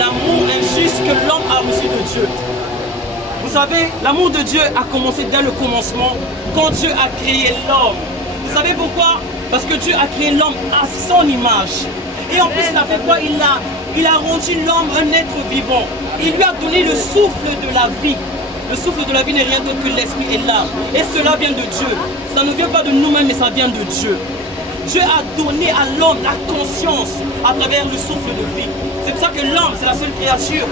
l'amour injuste que l'homme a reçu de Dieu. Vous savez, l'amour de Dieu a commencé dès le commencement, quand Dieu a créé l'homme. Vous savez pourquoi? Parce que Dieu a créé l'homme à son image. Et en plus, il a fait quoi? Il a rendu l'homme un être vivant. Il lui a donné le souffle de la vie. Le souffle de la vie n'est rien d'autre que l'esprit et l'âme. Et cela vient de Dieu. Ça ne vient pas de nous-mêmes, mais ça vient de Dieu. Dieu a donné à l'homme la conscience à travers le souffle de vie. C'est pour ça que l'homme, c'est la seule créature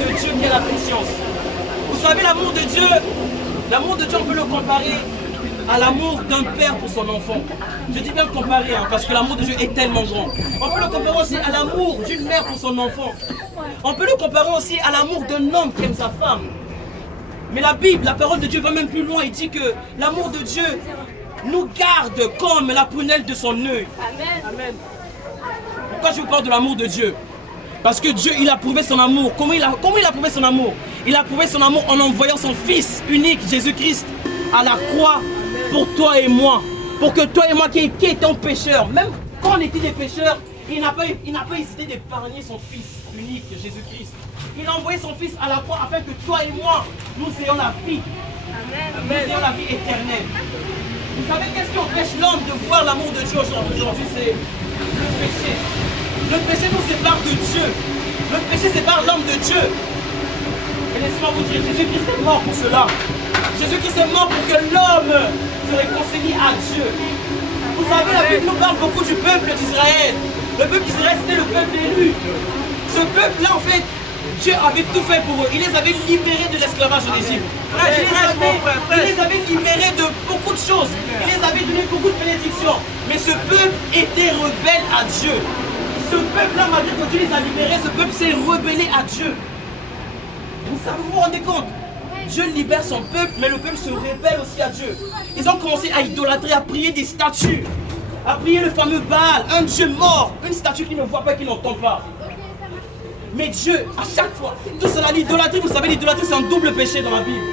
de Dieu qui a la conscience. Vous savez, l'amour de Dieu, on peut le comparer à l'amour d'un père pour son enfant. Je dis bien comparer, parce que l'amour de Dieu est tellement grand. On peut le comparer aussi à l'amour d'une mère pour son enfant. On peut le comparer aussi à l'amour d'un homme qui aime sa femme. Mais la Bible, la parole de Dieu va même plus loin. Il dit que l'amour de Dieu nous garde comme la prunelle de son œil. Amen. Pourquoi je vous parle de l'amour de Dieu? Parce que Dieu, il a prouvé son amour. Comment il a prouvé son amour? Il a prouvé son amour en envoyant son Fils unique, Jésus-Christ, à la croix pour toi et moi. Pour que toi et moi qui étions pécheurs, même quand on était des pécheurs, il n'a pas hésité d'épargner son Fils unique, Jésus-Christ. Il a envoyé son Fils à la croix afin que toi et moi, nous ayons la vie. Amen. Nous ayons la vie éternelle. Vous savez qu'est-ce qui empêche l'homme de voir l'amour de Dieu aujourd'hui? C'est le péché. Le péché nous sépare de Dieu. Le péché sépare l'homme de Dieu. Et laissez-moi vous dire, Jésus-Christ est mort pour cela. Jésus-Christ est mort pour que l'homme se réconcilie à Dieu. Vous savez, la Bible nous parle beaucoup du peuple d'Israël. Le peuple d'Israël, c'était le peuple élu. Ce peuple-là, en fait, Dieu avait tout fait pour eux. Il les avait libérés de l'esclavage en Égypte. Il les avait libérés de beaucoup de choses. Il les avait donné beaucoup de bénédictions. Mais ce peuple était rebelle à Dieu. Ce peuple-là, malgré que Dieu les a libérés, ce peuple s'est rebellé à Dieu. Vous vous rendez compte? Dieu libère son peuple, mais le peuple se rebelle aussi à Dieu. Ils ont commencé à idolâtrer, à prier des statues, à prier le fameux Baal, un Dieu mort, une statue qui ne voit pas, qui n'entend pas. Mais Dieu, à chaque fois, tout cela, l'idolâtrie, vous savez, l'idolâtrie c'est un double péché dans la Bible.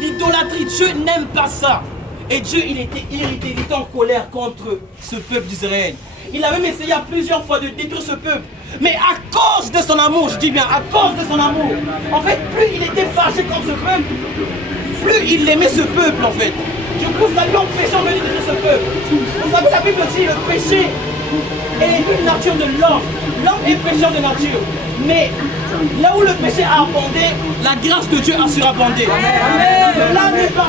L'idolâtrie, Dieu n'aime pas ça. Et Dieu, il était irrité, il était en colère contre ce peuple d'Israël. Il a même essayé à plusieurs fois de détruire ce peuple. Mais à cause de son amour, je dis bien, à cause de son amour, en fait, plus il était fâché contre ce peuple, plus il aimait ce peuple, en fait. Du coup, ça lui empêchait de détruire ce peuple. Vous savez, la Bible dit, le péché est une nature de l'homme. L'homme est pécheur de nature. Mais là où le péché a abondé, la grâce de Dieu a surabondé. Cela n'est pas